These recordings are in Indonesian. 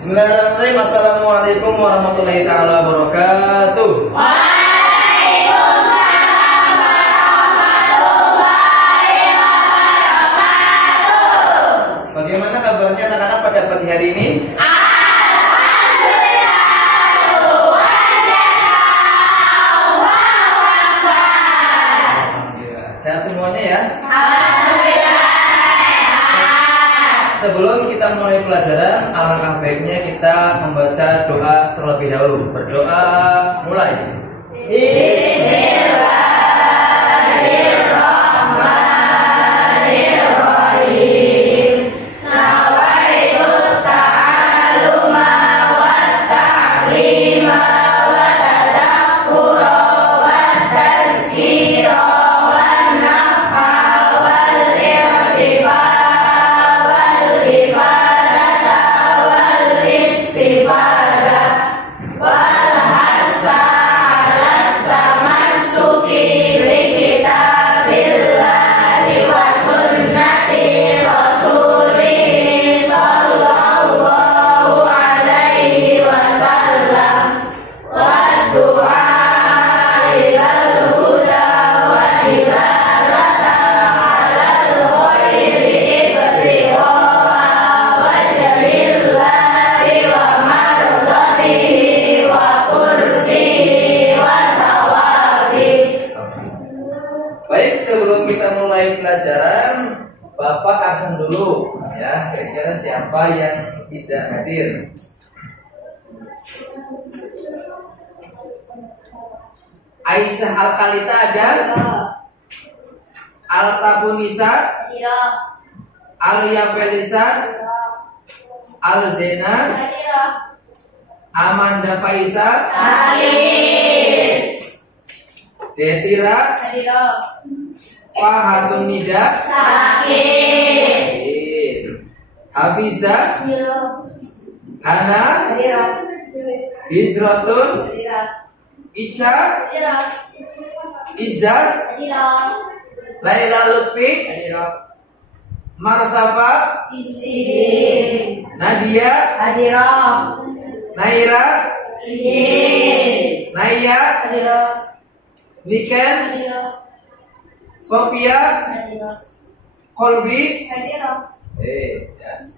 Bismillahirrahmanirrahim. Assalamualaikum warahmatullahi taala wabarakatuh. Waalaikumsalam warahmatullahi wabarakatuh. Bagaimana kabarnya anak-anak pada pagi hari ini? Sehat semuanya ya? Sebelum kita mulai pelajaran, alangkah baiknya kita membaca doa terlebih dahulu. Berdoa, mulai. Bismillahirrahmanirrahim. Nawaitu ta'alluma wa ta'lima wa tadakkura wa tazkira wa naf'a wal irtifa wal ibadata wal istifada wal hasa ala tamassuki bi kitabillahi wa sunnati rasulih sallallahu alaihi wasallam wa du'a ilal huda wa ibadata alal khairi ibtigha wajhillahi wa mardatihi wa qurbihi wa sawabi. Baik, sebelum kita mulai pelajaran, Bapak absen dulu ya. Kira-kira siapa yang tidak hadir? Aisyah Al-Kalita ada? Al-Tabunisa, Alia Felisa, Al-Zena, Amanda Faisa, Detira, Fahatun Nida, Hafiza, Hana, Hijratun, Ica, Izaz, Laila Lutfi, Marsafa, Nadia, Naira, Naya, Niken, Sofia, Kolbi. Ya.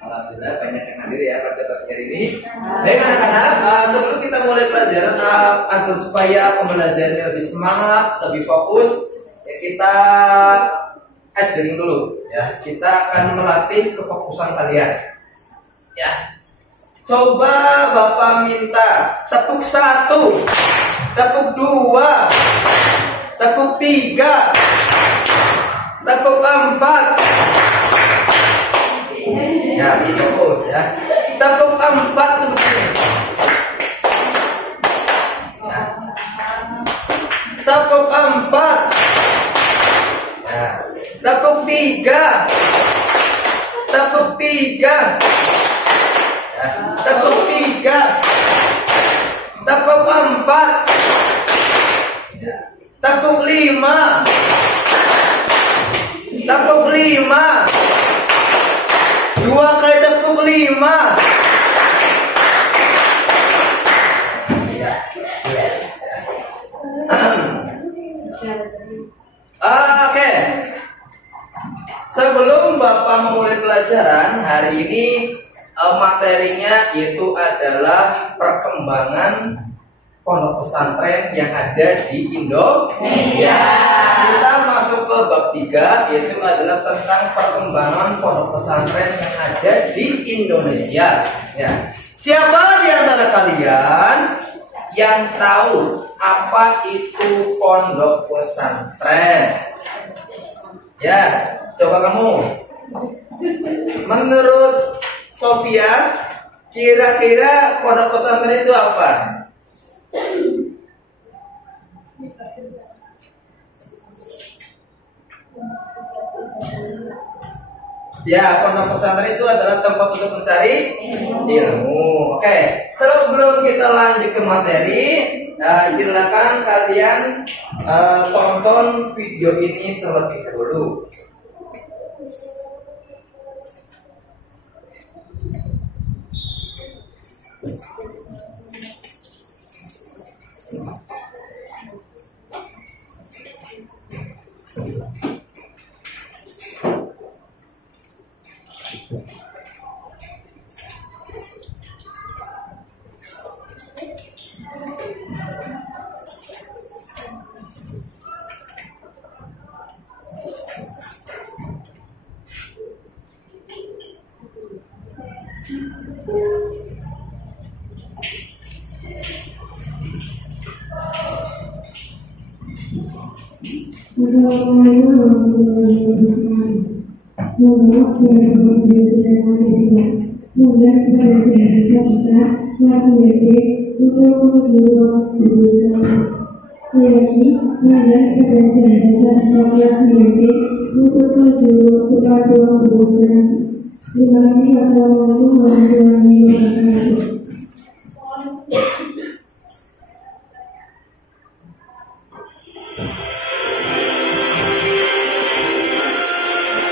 Alhamdulillah banyak yang hadir ya pada pagi hari ini. Baik anak-anak, sebelum kita mulai pelajaran agar supaya pembelajarannya lebih semangat, lebih fokus, ya kita ding dulu ya. Kita akan melatih kefokusan kalian. Ya. Coba Bapak minta tepuk 1, tepuk 2, tepuk 3, tepuk 4. Ya, fokus ya. Tepuk 4 tuh. Ya. Tepuk 4. Ya. Tepuk 3. Tepuk 3. Ya. Tepuk 3. Tepuk 4. Ya. Tepuk 5. Tepuk 5. 2 kali tepuk 5. Ya. Oke. Sebelum Bapak memulai pelajaran hari ini, materinya itu adalah perkembangan pondok pesantren yang ada di Indonesia. Kita masuk ke bab 3, yaitu adalah tentang perkembangan pondok pesantren yang ada di Indonesia. Ya. Siapa di antara kalian yang tahu apa itu pondok pesantren? Ya, coba kamu. Menurut Sofia, kira-kira pondok pesantren itu apa? Ya, pondok pesantren itu adalah tempat untuk mencari ilmu. Oke, sebelum kita lanjut ke materi, silakan kalian tonton video ini terlebih dahulu. Terima kasih. Wassalamualaikum warahmatullahi wabarakatuh.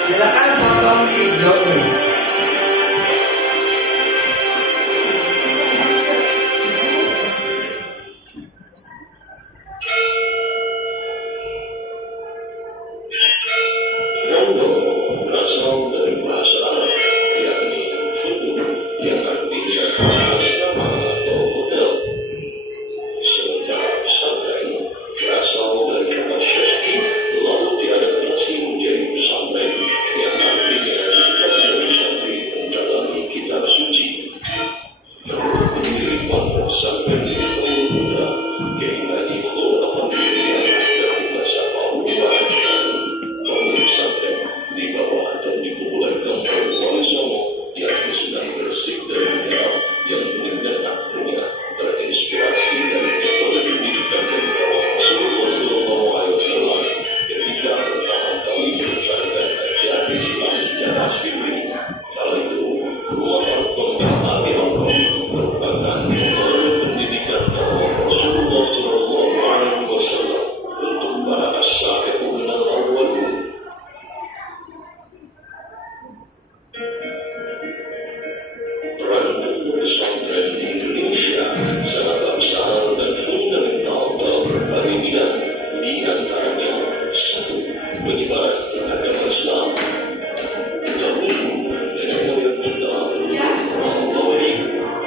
Silakan tolong dijawab. Berasal dari bahasa Arab, yakni futur, yang artinya asrama atau hotel. Sementara pesantren berasal dari kata syashki, lalu diadaptasi menjadi pesantren, yang artinya tempat bagi santri mendalami kitab suci. Menurut pendiri pondok pesantren di Sekolah Muda, Kiai Haji Khul Afandi yang kita sapa Umar dengan pondok pesantren di bawah dan dipopulerkan oleh Wali Songo, yakni Sunan Gresik dan Riau, yang meninggal akhirnya terinspirasi dari metode pendidikan dari Rasulullah SAW ketika pertama kali menyebarkan ajaran Islam secara syirik. Kala itu, Ruang Al-Qom dan Ali Al-Qom merupakan metode pendidikan dari Rasulullah SAW untuk para as-sabiqun al-awwalun. Peran pondok pesantren di Indonesia sangat besar dan fundamental dalam berbagai bidang, di antaranya 1. Penyebaran agama Islam. Dahulu, nenek moyang kita orang tauhid.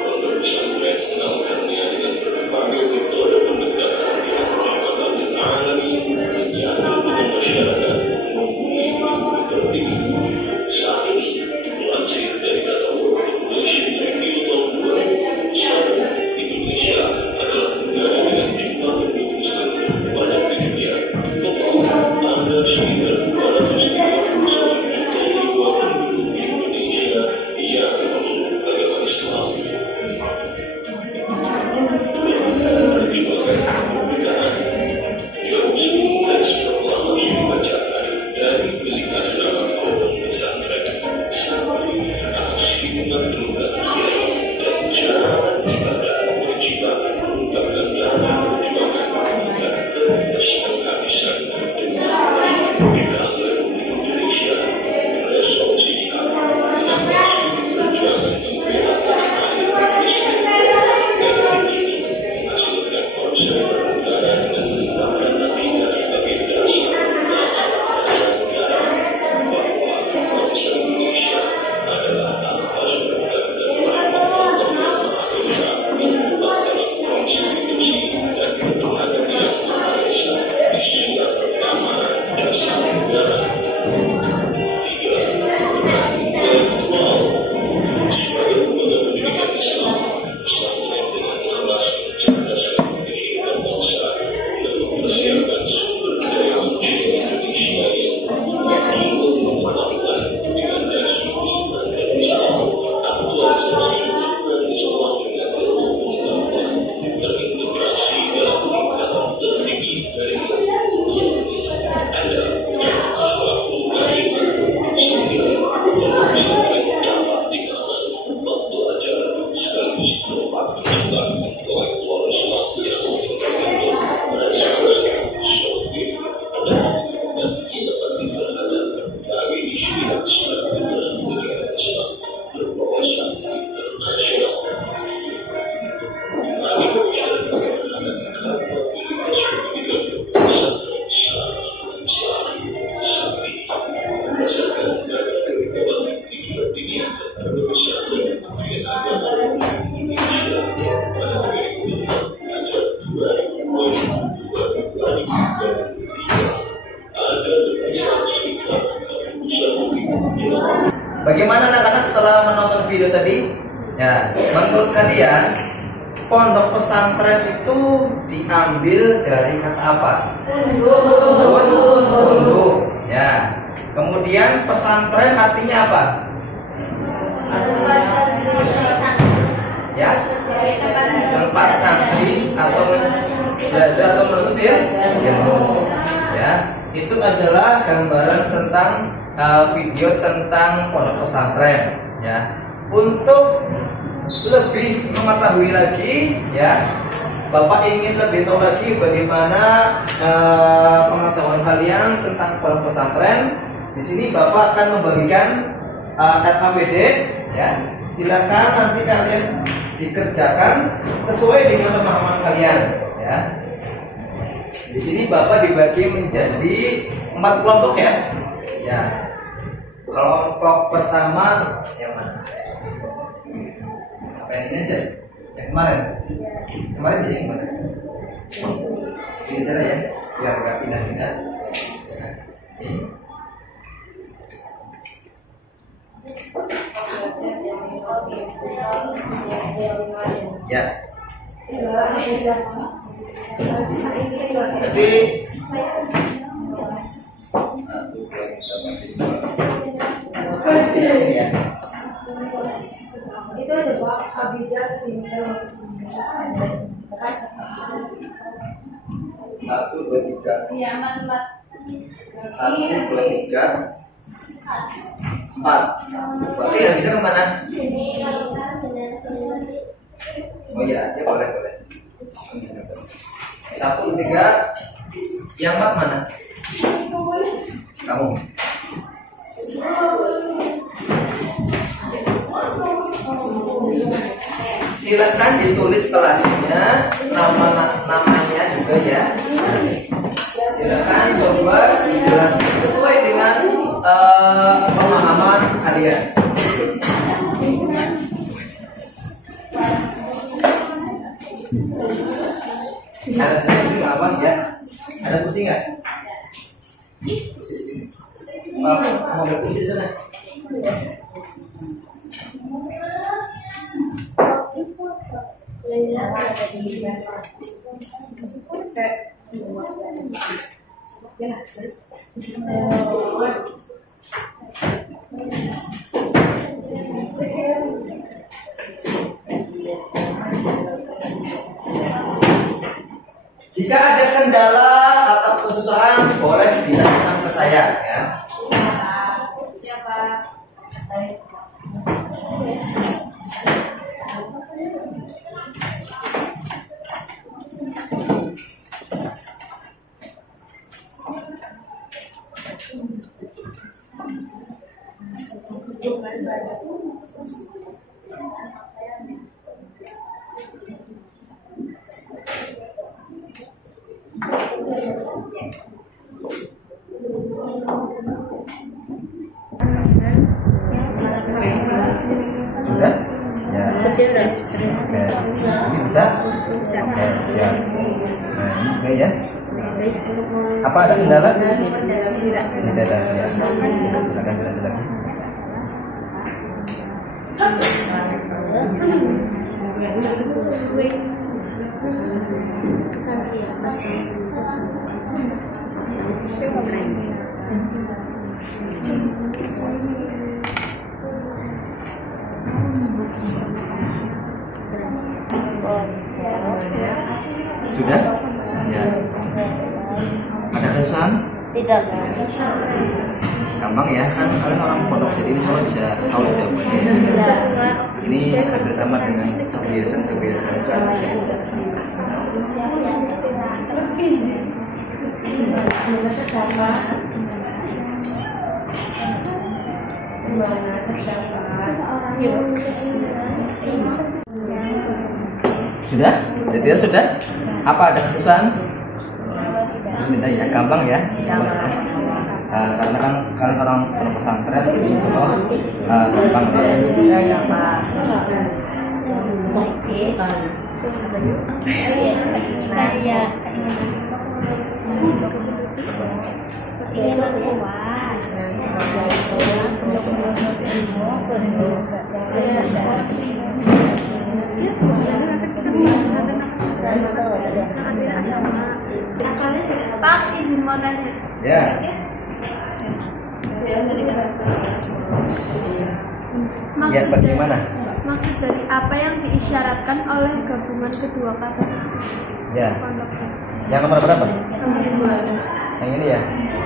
Pondok pesantren mengenalkannya dengan berbagai metode pendekatan yang rahmatan lil alamin, menyatu dengan masyarakat, membumi hidup tertib. Saat ini, melansir dari data World Population Review tahun 2001, Indonesia adalah negara dengan jumlah penduduk Muslim terbanyak di dunia. Total ada sekitar 231 juta jiwa penduduk di Indonesia yang memeluk agama Islam. Perjuangan kemerdekaan. Jauh sebelum teks proklamasi dibacakan dari milik asrama pondok pesantren, santri atas himmat terungkap kiai dan cara ibadah berjibaku mengungkapkan damai perjuangan agar terus penghabisan demi meraih kemerdekaan Republik Indonesia. Resolusi jihad 16 Juni perjuangan membela tanah air istiqomah dan ini menghasilkan konsep bernegara dengan melibatkan akidah sebagai dasar utama bangsa negara, bahwa bangsa Indonesia adalah atas berkat dan rahmat Allah yang Maha Esa tertuang dalam konstitusi dan ketuhanan yang Maha Esa di surat pertama dasar negara. 3. Peran intelektual. Sebagai lembaga pendidikan Islam, pesantren dengan ikhlas mencerdaskan kehidupan bangsa dan mempersiapkan sumber daya manusia Indonesia yang jiwa pengetahuan dengan dasar iman dan Islam, aktualisasi lingkungan Islam dengan ilmu pengetahuan terintegrasi dalam tingkatan tertinggi dari ilmu, ada akhlakul karimah. 9. Pondok pesantren dapat digunakan tempat belajar sekaligus tempat mencetak intelektual Islam yang intelektual, responsif, solutif, adaptif, dan inovatif terhadap berbagai isu yang secara fitrah pendidikan Islam berwawasan internasional. Kami masyarakat terhadap kapabilitas pendidikan pesantren sangat besar saat ini. Berdasarkan data curriculum pendidikan dini dan pesantren Kementerian Agama Republik Indonesia pada periode pengajar 2022-2023 ada lebih 141.000. Bagaimana anak-anak setelah menonton video tadi? Ya, menurut kalian pondok pesantren itu diambil dari kata apa? Tunduk. Ya. Kemudian pesantren artinya apa? Ya. Tempat saksi atau belajar atau menuntut ilmu. Ya. Itu adalah gambaran tentang video tentang pondok pesantren. Ya. Untuk lebih mengetahui lagi, ya, Bapak ingin lebih tahu lagi bagaimana pengetahuan kalian tentang pondok pesantren. Di sini Bapak akan membagikan RKPD, ya. Silakan nanti kalian dikerjakan sesuai dengan pemahaman kalian, ya. Di sini Bapak dibagi menjadi 4 kelompok, ya. Ya. Kelompok pertama yang mana? Apa yang ini aja? Yang kemarin? Kemarin bisa yang mana? Ini cara ya, biar nggak pindah-pindah. Ini. Ya. Jadi ya. Itu aja Pak, habisnya kesini kalau kesini. 1, 2, 3. Iya, 4. 1, 2, 3, 4. Berarti yang bisa kemana? Sini. Oh iya, ya boleh. 1, 3. Yang 4 mana? Kamu. Silakan ditulis kelasnya, namanya juga ya. Silakan coba dijelaskan sesuai dengan pemahaman kalian. Ada pusing apa ya? Ada pusing nggak? Pusing di sini. Mau berpusing di sana? Jika ada kendala atau kesusahan, boleh ditanyakan ke saya, ya. Siapa? Sudah? Ya. Oke. Ini bisa? Oke, siap. Nah, ini oke ya. Apa ada kendala? Tidak ada. Ya. Silakan belajar lagi. Sudah? Ya. Ada kesusahan? Tidak. Gampang ya, kan kalian orang pondok jadi insya Allah bisa tahu jawabannya. Ini bersama dengan kebiasaan. Sudah? Jadi sudah? Apa ada kesusahan? Minta ya, gampang ya. Karena kan kalian orang pondok pesantren, jadi semua gampang ya. Pak, mau tanya. Ya. Ya, bagaimana? Maksud dari apa yang diisyaratkan oleh gabungan kedua kata tersebut? Ya. Pondok. Yang nomor berapa? Nomor 2. Yang ini ya.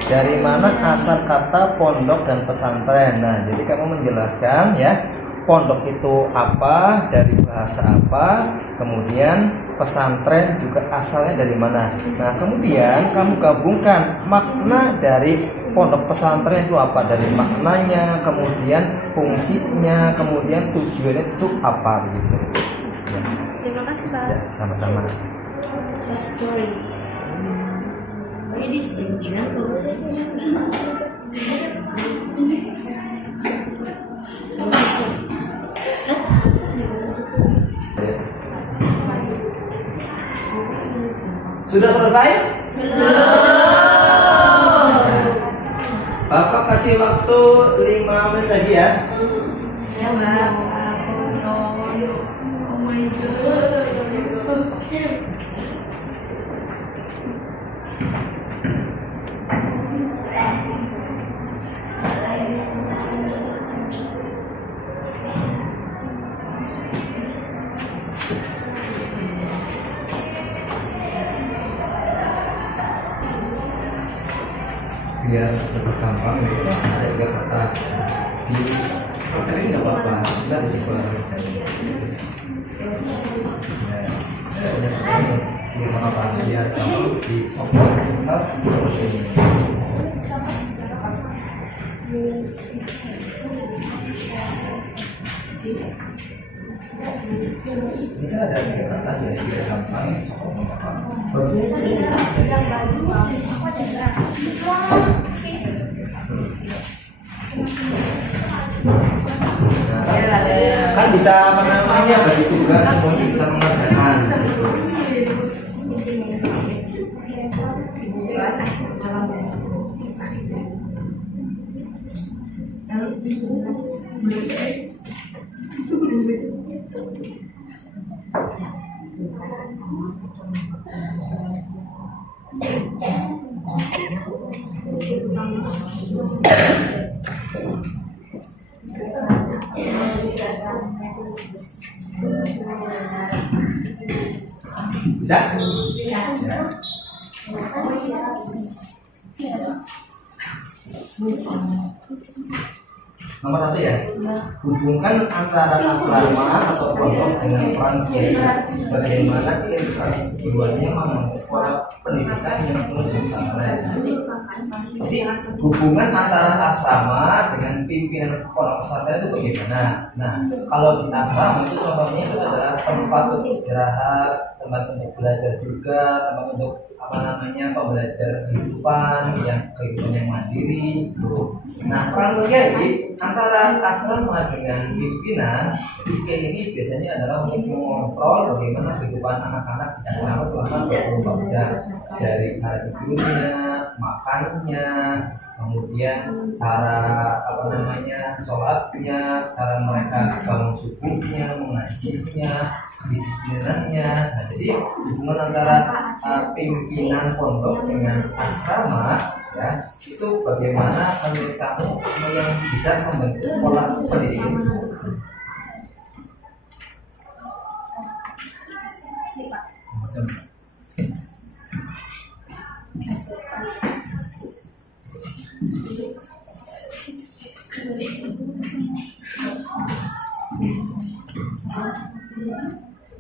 Dari mana asal kata pondok dan pesantren? Nah, jadi kamu menjelaskan ya, pondok itu apa, dari bahasa apa, kemudian pesantren juga asalnya dari mana. Nah, kemudian kamu gabungkan makna dari pondok pesantren itu apa, dari maknanya, kemudian fungsinya, kemudian tujuannya itu apa gitu. Ya. Terima kasih, Pak. Ya, sama-sama. Sudah selesai? Bapak kasih waktu 5 menit lagi ya. Ya, Mbak. Biar lebih gampang ya, ada 3 kertas di kertas ini nggak apa-apa, kita disebar aja. Di apa biar kamu di oper seperti ini. Ini kan ada 3 kertas ya, biar gampang kan bisa menamanya bagi tugas semuanya bisa mengerjakan. Bisa? Nomor 1 ya. Hubungkan antara asrama atau pondok dengan peran kiai. Bagaimana interaksi keduanya membangun sekolah pendidikan yang penuh pesantren. Jadi hubungan antara asrama dengan pimpinan pondok pesantren itu bagaimana? Nah, kalau di asrama itu contohnya itu adalah tempat untuk istirahat, tempat untuk belajar juga, tempat untuk pembelajar kehidupan yang mandiri gitu. Nah, peran kiai antara asrama dengan pimpinan, jadi kiai ini biasanya adalah untuk mengontrol bagaimana kehidupan anak-anak di asrama selama 24 jam, dari cara tidurnya, makannya, kemudian cara sholatnya, cara mereka bangun subuhnya, mengajinya, disiplinannya. Nah, jadi hubungan antara pimpinan pondok dengan asrama ya, itu bagaimana menurut kamu yang bisa membentuk pola pendidikan itu? Sama-sama.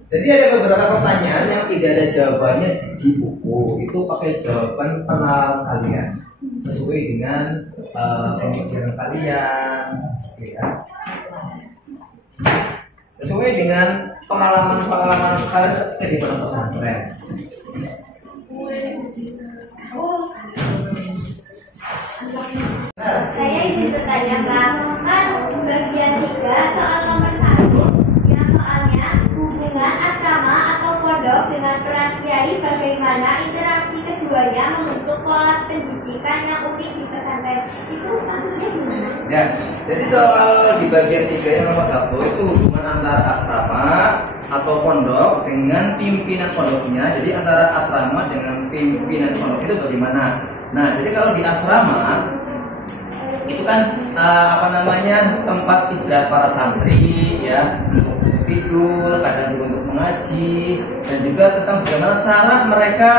Jadi ada beberapa pertanyaan yang tidak ada jawabannya di buku. Itu pakai jawaban penalar kalian sesuai dengan pemikiran kalian, ya. Sesuai dengan pengalaman kalian ketika di pondok pesantren. Saya ingin bertanya, Pak, kan bagian 3 soal nomor 1 yang soalnya hubungan asrama atau pondok dengan peran kiai, bagaimana interaksi keduanya membentuk pola pendidikan yang unik di pesantren. Itu maksudnya gimana? Ya, jadi soal di bagian 3 yang nomor 1 itu hubungan antara asrama atau pondok dengan pimpinan pondoknya. Jadi antara asrama dengan pimpinan pondok itu bagaimana? Nah, jadi kalau di asrama itu kan tempat istirahat para santri ya, untuk tidur, kadang juga untuk mengaji, dan juga tentang bagaimana cara mereka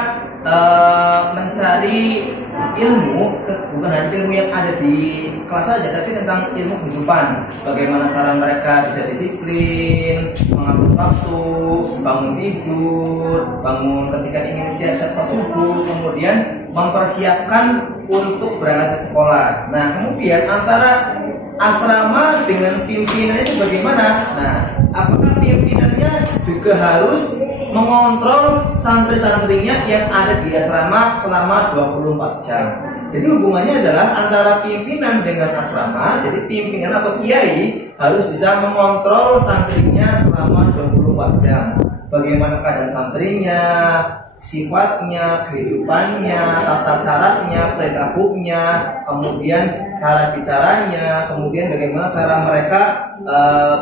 mencari ilmu, bukan hanya ilmu yang ada di kelas saja, tapi tentang ilmu kehidupan. Bagaimana cara mereka bisa disiplin, mengatur waktu, bangun tidur, bangun ketika ingin siap-siap subuh, kemudian mempersiapkan untuk berangkat ke sekolah. Nah, kemudian antara asrama dengan pimpinan itu bagaimana? Nah, apakah pimpinannya juga harus mengontrol santri-santrinya yang ada di asrama selama 24 jam. Jadi hubungannya adalah antara pimpinan dengan asrama. Jadi pimpinan atau kiai harus bisa mengontrol santrinya selama 24 jam. Bagaimana keadaan santrinya, sifatnya, kehidupannya, tata caranya, perilakunya, kemudian cara bicaranya, kemudian bagaimana cara mereka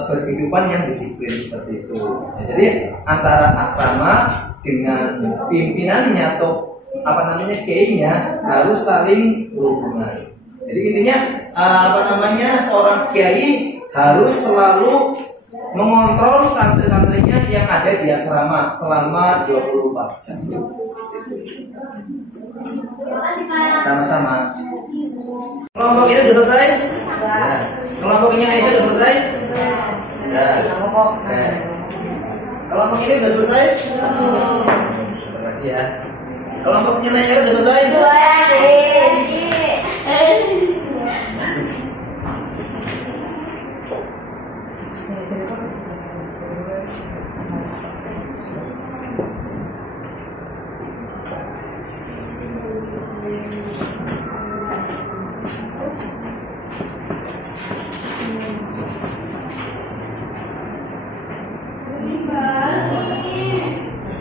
berkehidupan yang disiplin seperti itu. Nah, jadi antara asrama dengan pimpinannya atau kiainya harus saling berhubungan. Jadi intinya seorang kiai harus selalu mengontrol santri-santrinya yang ada di asrama selama 24 jam. Sama-sama. Kelompok ini sudah selesai? Ya. Kelompok ini Aisyah sudah selesai? Ya. Kelompok ini sudah selesai? Ya. Kelompoknya Naya sudah selesai?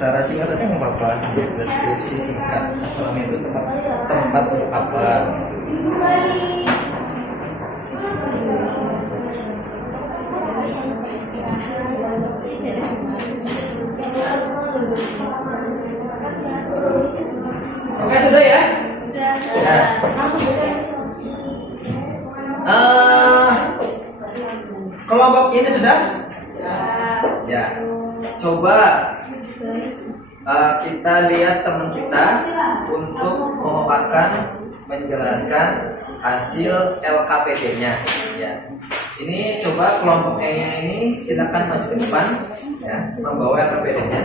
Secara singkat aja nggak apa-apa, deskripsi singkat. Asrama itu tempat untuk apa? Oke, sudah ya? Ya. Kelompok ini sudah? Ya. Coba kita lihat teman kita untuk memaparkan, menjelaskan hasil LKPD-nya. Ya. Ini coba kelompok ini silakan maju ke depan, ya, membawa LKPD-nya.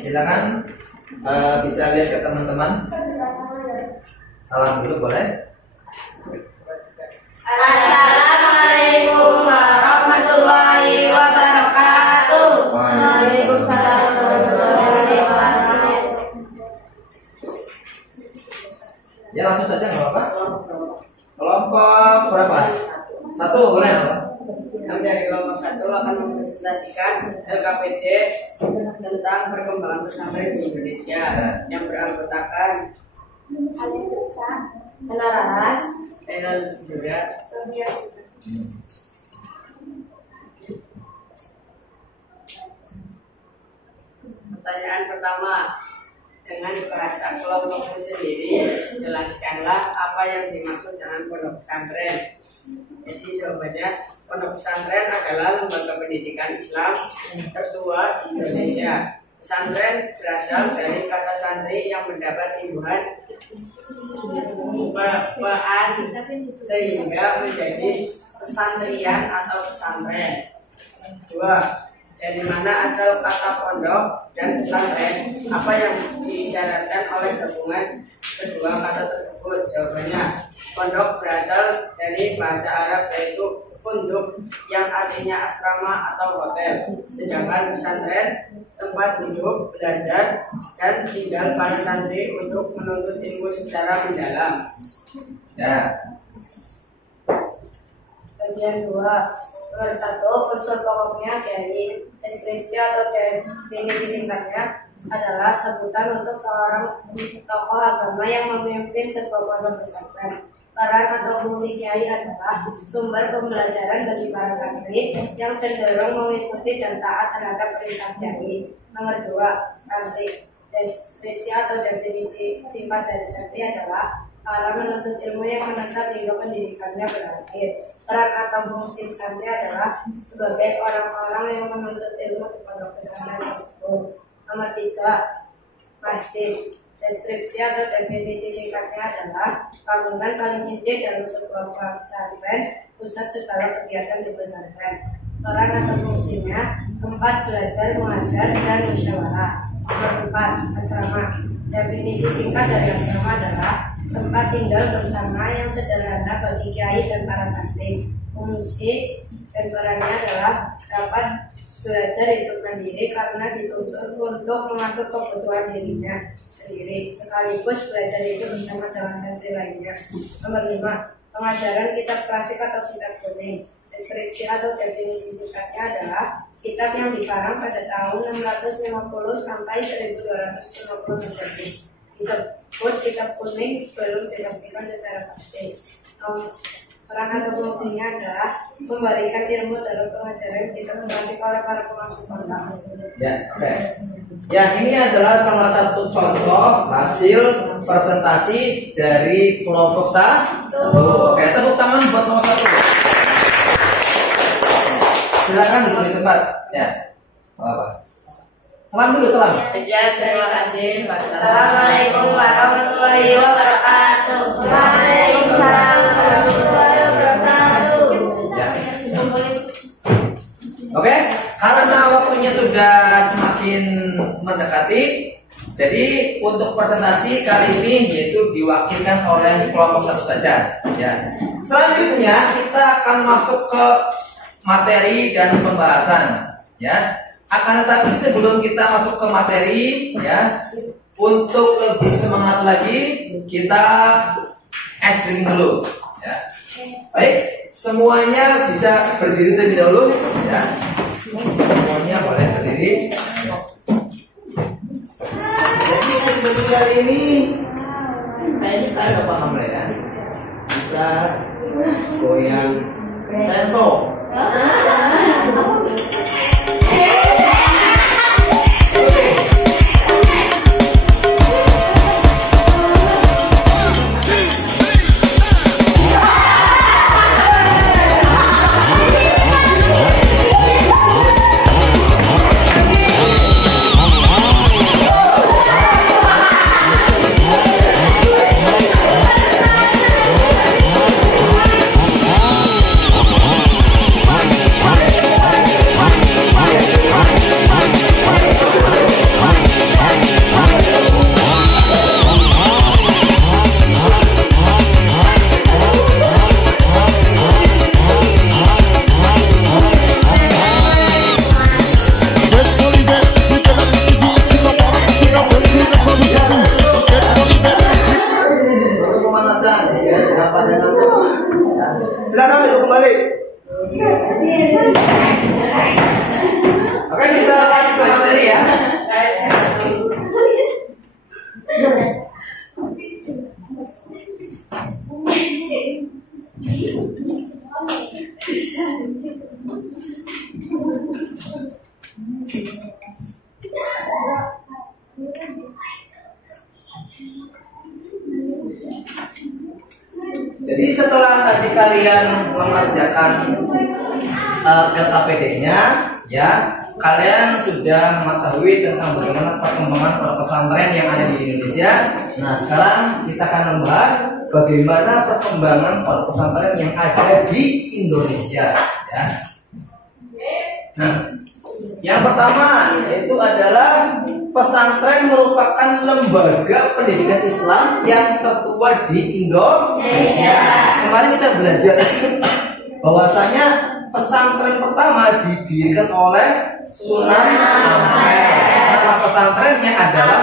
Silakan bisa lihat ke teman-teman. Salam dulu boleh? Assalamualaikum warahmatullahi wabarakatuh. Waalaikumsalam warahmatullahi wabarakatuh. Ya, langsung saja nggak apa-apa. Kelompok berapa? Satu boleh? Kami dari kelompok 1 akan mempresentasikan LKPD tentang perkembangan pesantren di Indonesia yang beranggotakan Menaras, juga. Pertanyaan pertama, dengan bahasa kelompokmu sendiri, jelaskanlah apa yang dimaksud dengan pondok pesantren. Jadi jawabannya, pondok pesantren adalah lembaga pendidikan Islam tertua di Indonesia. Pesantren berasal dari kata santri yang mendapat imbuhan sehingga menjadi pesantrian atau pesantren. 2. Dari mana asal kata pondok dan pesantren? Apa yang diisyaratkan oleh gabungan kedua kata tersebut? Jawabannya, pondok berasal dari bahasa Arab yaitu funduk yang artinya asrama atau hotel, sedangkan pesantren tempat duduk, belajar, dan tinggal para santri untuk menuntut ilmu secara mendalam. Ya. Bagian 2. Nomor 1, unsur pokoknya dari deskripsi atau definisi singkatnya. adalah sebutan untuk seorang tokoh agama yang memimpin sebuah pondok pesantren. Peran atau fungsi kiai adalah sumber pembelajaran bagi para santri yang cenderung mengikuti dan taat terhadap perintah kiai. Nomor 2, santri. Deskripsi atau definisi sifat dari santri adalah para menuntut ilmu yang menetap hingga pendidikannya berakhir. Peran atau fungsi santri adalah sebagai orang-orang yang menuntut ilmu di pondok pesantren tersebut. Nomor 3, masjid. Deskripsi atau definisi singkatnya adalah bangunan paling inti dalam sebuah pesantren, pusat segala kegiatan di pesantren. Peran atau fungsinya, tempat belajar, mengajar, dan musyawarah. Nomor 4, asrama. Definisi singkat dari asrama adalah tempat tinggal bersama yang sederhana bagi kiai dan para santri. Fungsi dan perannya adalah dapat belajar hidup mandiri karena dituntut untuk mengatur kebutuhan dirinya sendiri, sekaligus belajar hidup bersama dengan santri lainnya. Nomor 5, pengajaran kitab klasik atau kitab kuning. Deskripsi atau definisi singkatnya adalah kitab yang dikarang pada tahun 650 sampai 1250 Masehi. Disebut kitab kuning belum dipastikan secara pasti. Peran atau fungsinya adalah memberikan ilmu dalam pengajaran kita membantu oleh para pengasuh pondok. Ya, oke. Ya, ini adalah salah satu contoh hasil presentasi dari kelompok 1. Oke, tepuk tangan buat nomor 1. Silakan duduk di tempat. Ya. Apa? Salam dulu, salam. Ya, terima kasih. Wassalamualaikum warahmatullahi wabarakatuh. Waalaikumsalam warahmatullahi wabarakatuh. Ya. Oke, karena waktunya sudah semakin mendekati, jadi untuk presentasi kali ini yaitu diwakilkan oleh kelompok 1 saja. Ya. Selanjutnya kita akan masuk ke materi dan pembahasan. Ya. Akan tetapi sebelum kita masuk ke materi, ya, untuk lebih semangat lagi kita es drinking dulu. Ya. Baik, semuanya bisa berdiri terlebih dahulu. Ya. Semuanya boleh berdiri. Jadi sebelum kali ini kayaknya kita udah paham lah ya. Kita goyang sensor. Silakan duduk kembali. Oke, kita lanjut ke materi ya. Jadi setelah tadi kalian mengerjakan LKPD-nya, ya, kalian sudah mengetahui tentang bagaimana perkembangan pesantren yang ada di Indonesia. Nah, sekarang kita akan membahas bagaimana perkembangan pesantren yang ada di Indonesia. Ya. Nah, yang pertama yaitu adalah pesantren merupakan lembaga pendidikan Islam yang tertua di Indonesia. Kemarin kita belajar bahwasanya pesantren pertama didirikan oleh Sunan Ampel. Nama pesantrennya adalah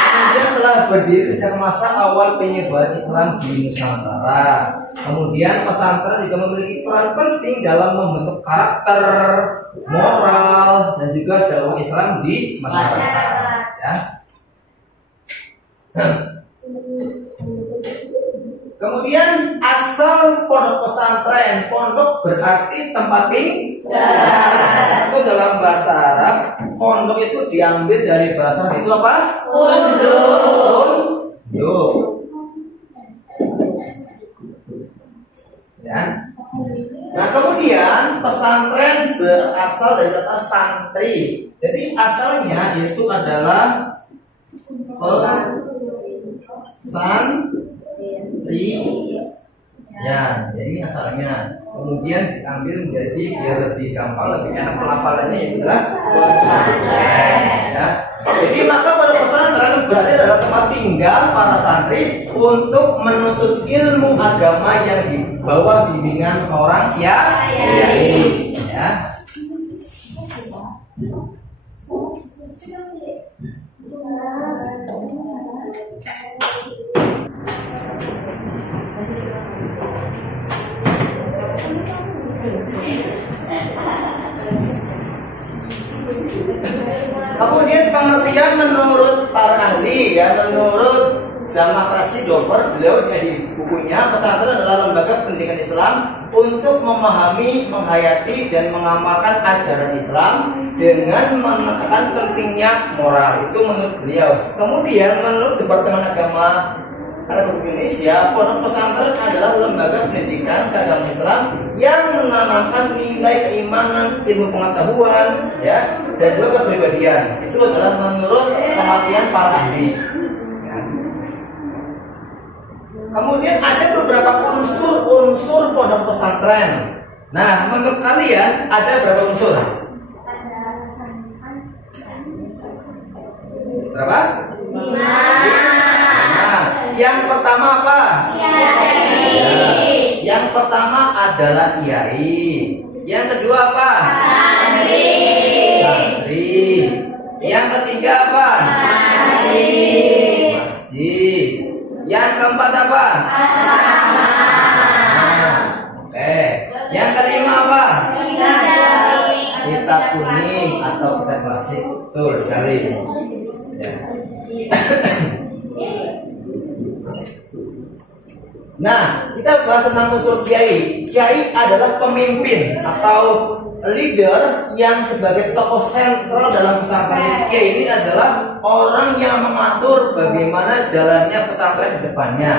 kemudian telah berdiri sejak masa awal penyebaran Islam di Nusantara. Kemudian pesantren juga memiliki peran penting dalam membentuk karakter, moral, dan juga dakwah Islam di masyarakat. Ya. Kemudian asal pondok pesantren, pondok berarti tempat tinggal. Itu dalam bahasa Arab, pondok itu diambil dari bahasa itu apa? Pondok. Ya. Nah kemudian pesantren berasal dari kata santri. Jadi asalnya itu adalah santri. Ya, jadi asalnya. Kemudian diambil menjadi biar lebih gampang, lebih enak pelafalannya itu adalah pesantren. Ya. Jadi maka pada pesantren berarti adalah tempat tinggal para santri untuk menuntut ilmu agama yang di bawah bimbingan seorang kiai. Ya. Kemudian pengertian menurut para ahli, ya, menurut Zamakhshari Dover, beliau di bukunya pesantren adalah lembaga pendidikan Islam untuk memahami, menghayati dan mengamalkan ajaran Islam dengan menekankan pentingnya moral. Itu menurut beliau. Kemudian menurut Departemen Agama Republik Indonesia, pondok pesantren adalah lembaga pendidikan keagamaan Islam yang menanamkan nilai keimanan, ilmu pengetahuan, ya, dan juga kepribadian. Itu adalah menurut pengertian para ahli. Ya. Kemudian ada beberapa unsur pondok pesantren. Nah, menurut kalian ada berapa unsur? Berapa? 5. Yang pertama apa? Kiai. Yang pertama adalah kiai. Yang kedua apa? Santri. Yang ketiga apa? Masjid. Yang keempat apa? Oke. Yang kelima apa? Kitab kuning atau kitab klasik. Betul sekali. Ya. Nah, kita bahas tentang unsur kiai. Kiai adalah pemimpin atau leader yang sebagai tokoh sentral dalam pesantren. Kiai ini adalah orang yang mengatur bagaimana jalannya pesantren di depannya.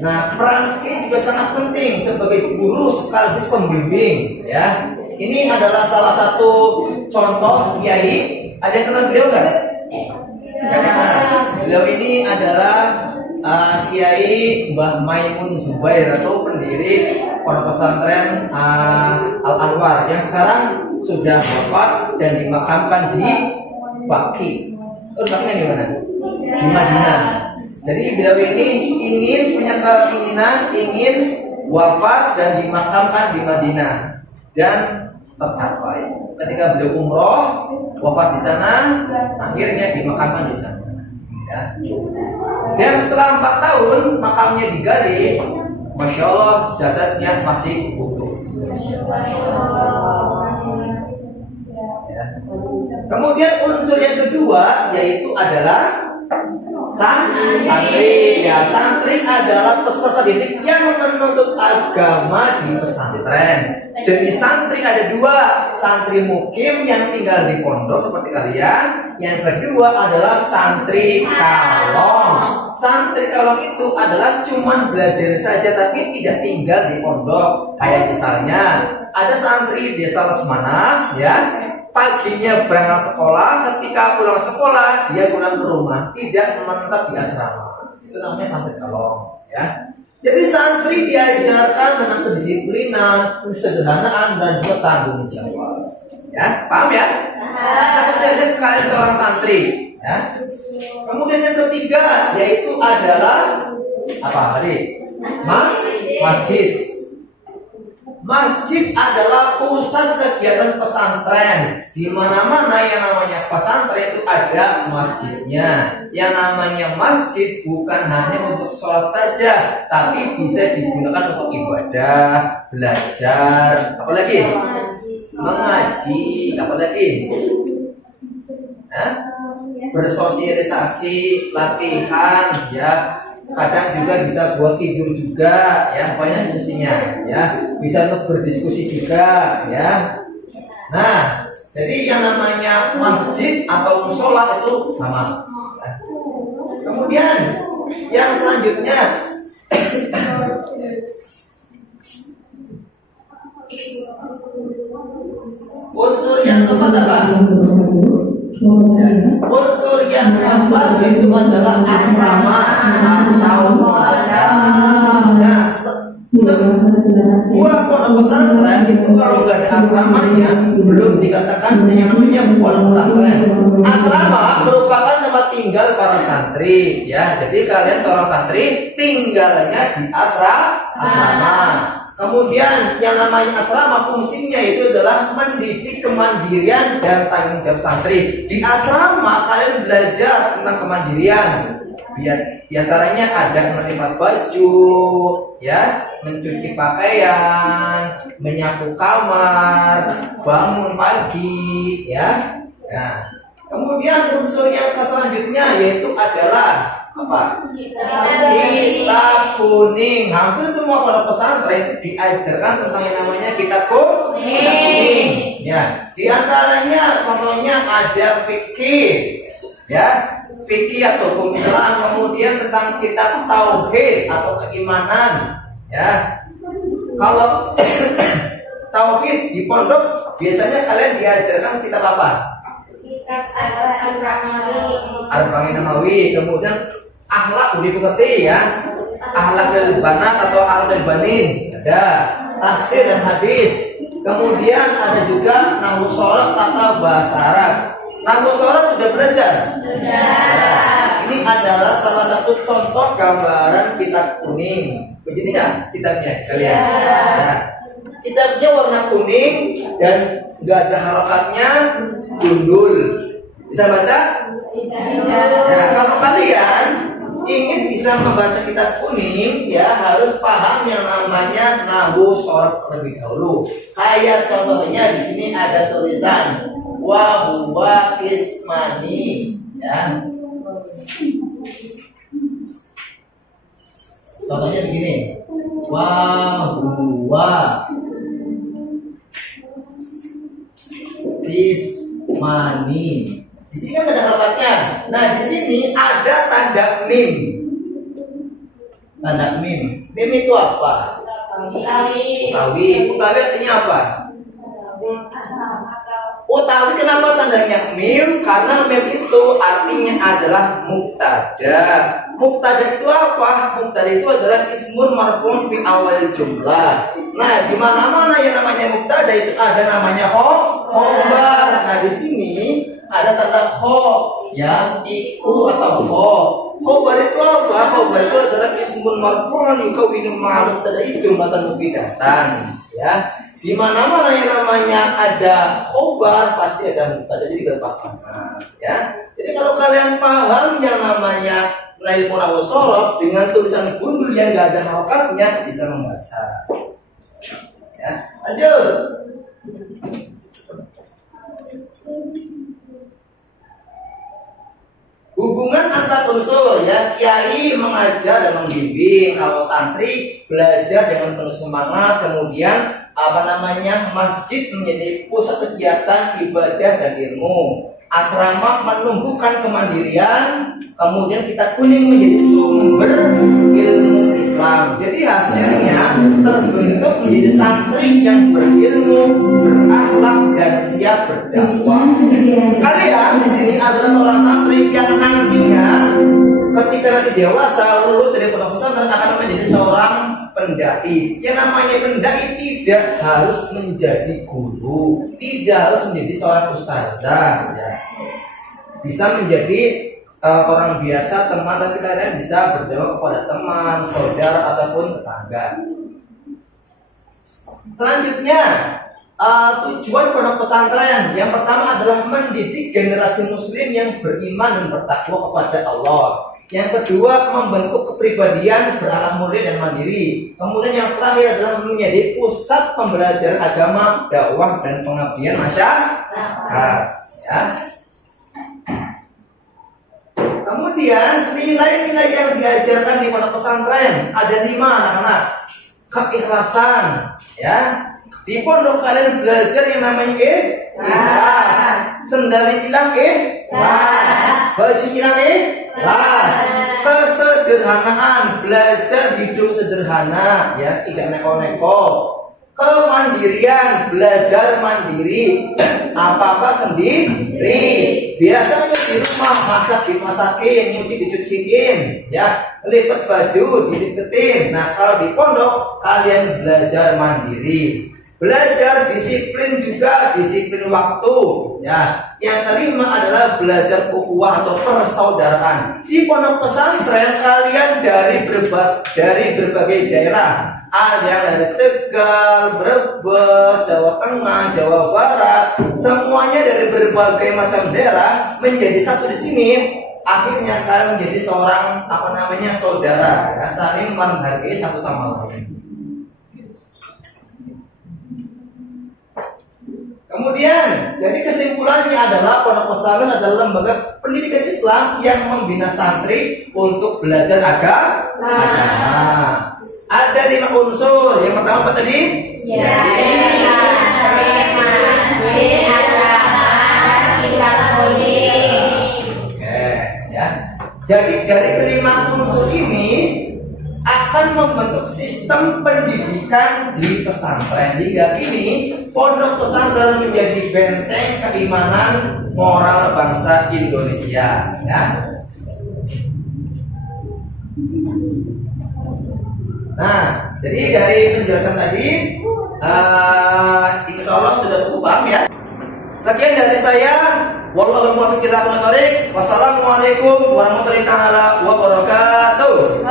Nah, peran kiai juga sangat penting sebagai guru sekaligus pembimbing. Ya, ini adalah salah satu contoh kiai. Ada yang kenal beliau nggak? Beliau ini adalah Kiai Mbah Maimun Zubair atau pendiri pondok pesantren Al-Anwar yang sekarang sudah wafat dan dimakamkan di Baki. Tempatnya di mana? Di Madinah. Jadi beliau ini punya keinginan ingin wafat dan dimakamkan di Madinah dan tercapai. Ketika beliau umroh wafat di sana, akhirnya dimakamkan di sana. Ya. Dan setelah 4 tahun makamnya digali, Masya Allah jasadnya masih utuh. Ya. Kemudian unsur yang kedua yaitu adalah santri. Ya, santri adalah peserta didik yang menuntut agama di pesantren. Jenis santri ada 2, santri mukim yang tinggal di pondok seperti kalian. Yang kedua adalah santri kalong. Santri kalong itu adalah cuma belajar saja tapi tidak tinggal di pondok. Kayak misalnya ada santri desa Lesmana, ya, paginya berangkat sekolah, ketika pulang sekolah dia pulang ke rumah, tidak menetap di asrama. Itu namanya santri kalong, ya. Jadi santri diajarkan tentang kedisiplinan, kesederhanaan dan juga tanggung jawab. Ya, paham ya? Seperti aja kalian seorang santri, ya. Kemudian yang ketiga yaitu adalah apa tadi? Masjid. Masjid adalah pusat kegiatan pesantren. Di mana-mana yang namanya pesantren itu ada masjidnya. Yang namanya masjid bukan hanya untuk sholat saja, tapi bisa digunakan untuk ibadah, belajar, apalagi mengaji, apalagi bersosialisasi, latihan, ya. Kadang juga bisa buat tidur juga, ya, banyak fungsinya, ya. Bisa untuk berdiskusi juga, ya. Nah, jadi yang namanya masjid atau musola itu sama. Kemudian yang selanjutnya unsur yang keempat apa? Unsur yang keempat itu adalah asrama atau pondok. Nah, sebuah pondok pesantren itu kalau nggak ada asramanya belum dikatakan yang namanya pondok pesantren. Asrama merupakan tempat tinggal para santri, ya. Jadi kalian seorang santri tinggalnya di asrama. Kemudian yang namanya asrama fungsinya itu adalah mendidik kemandirian dan tanggung jawab santri. Di asrama kalian belajar tentang kemandirian. Di antaranya ada melipat baju, ya, mencuci pakaian, menyapu kamar, bangun pagi, ya. Nah, kemudian unsur yang selanjutnya yaitu adalah apa? Kitab kuning. Hampir semua pondok pesantren itu diajarkan tentang yang namanya kitab kuning. Ya, di antaranya contohnya ada fikih, ya, fikih atau hukum Islam, kemudian tentang kitab tauhid atau keimanan, ya. Kalau tauhid di pondok biasanya kalian diajarkan kitab apa? Kitab Arba'in Nawawi. Kemudian akhlak udah dimengerti, ya, akhlak dari banat atau akhlak dari banin, ada tafsir dan hadis. Kemudian ada juga nahwu shorah, tata bahasa Arab. Nahwu shorah sudah belajar? Sudah. Ini adalah salah satu contoh gambaran kitab kuning. Begini ya kitabnya kalian. Nah, kitabnya warna kuning dan nggak ada harokatnya, gundul. Bisa baca? Nah, kalau kalian ingin bisa membaca kitab kuning, ya harus paham yang namanya nahwu shorah terlebih dahulu. Kayak contohnya di sini ada tulisan wa huwa ismani, ya. Contohnya begini, wa huwa ismani. Di sini kan ada harokatnya. Nah, di sini ada tanda mim. Tanda mim. Mim itu apa? Utawi. Utawi artinya apa? Utawi kenapa tandanya mim? Karena mim itu artinya adalah mubtada. Mubtada itu apa? Mubtada itu adalah ismun marfu'un fi awal jumlah. Nah, di mana-mana yang namanya mubtada itu ada namanya khobar. Nah, di sini ada tanda kho, ya, iku atau kho. Khobar itu apa? Khobar itu adalah ismun marfu'un yukawwinu ma'al mubtada jumlatan mufidatan, ya. Di mana-mana yang namanya ada khobar pasti ada mubtada, jadi berpasangan, ya. Jadi kalau kalian paham yang namanya ilmu nahwu shorah dengan tulisan gundul yang enggak ada harokatnya bisa membaca. Ya, lanjut. Hubungan antar unsur, ya, kiai mengajar dan membimbing, kalau santri belajar dengan penuh semangat, kemudian masjid menjadi pusat kegiatan ibadah dan ilmu, asrama menumbuhkan kemandirian, kemudian kitab kuning menjadi sumber ilmu Islam. Jadi hasilnya terbentuk menjadi santri yang berilmu, berakhlak dan siap berdakwah. Kalian di sini adalah seorang santri yang nantinya ketika nanti dewasa lulus dari pondok pesantren akan menjadi seorang pendai. Yang namanya pendai tidak harus menjadi guru, tidak harus menjadi seorang ustazah, ya. Bisa menjadi orang biasa, teman, tapi kalian bisa berdakwah kepada teman, saudara ataupun tetangga. Selanjutnya, tujuan pondok pesantren yang pertama adalah mendidik generasi muslim yang beriman dan bertakwa kepada Allah. Yang kedua, membentuk kepribadian berakhlak mulia dan mandiri. Kemudian yang terakhir adalah menjadi pusat pembelajaran agama, dakwah dan pengabdian masyarakat. Ya. Kemudian nilai-nilai yang diajarkan di pondok pesantren ada 5 anak-anak. Keikhlasan, ya. Di pondok kalian belajar yang namanya ikhlas. Sendal hilang ikhlas. Baju hilang ikhlas. Kesederhanaan, belajar hidup sederhana, ya, tidak neko-neko. Kemandirian, belajar mandiri, apa-apa sendiri. Biasanya di rumah masak dimasakin, nyuci dicuciin, ya, lipat baju dilipetin. Nah, kalau di pondok kalian belajar mandiri. Belajar disiplin juga, disiplin waktu, ya. Yang kelima adalah belajar ukhuwah atau persaudaraan. Di pondok pesantren kalian dari berbagai daerah. Ada yang dari Tegal, Brebes, Jawa Tengah, Jawa Barat. Semuanya dari berbagai macam daerah menjadi satu di sini. Akhirnya kalian menjadi seorang saudara, ya, saling menghargai satu sama lain. Kemudian, jadi kesimpulannya adalah pondok pesantren adalah lembaga pendidikan Islam yang membina santri untuk belajar agama. Ada 5 unsur. Yang pertama apa tadi? Jadi dari kelima unsur ini akan membentuk sistem pendidikan di pesantren. Hingga kini pondok pesantren menjadi benteng keimanan moral bangsa Indonesia, ya. Nah, jadi dari penjelasan tadi, insya Allah sudah cukup paham, ya. Sekian dari saya. Wallahu muwaffiq ila aqwamit thoriq. Wassalamualaikum warahmatullahi taala wabarakatuh.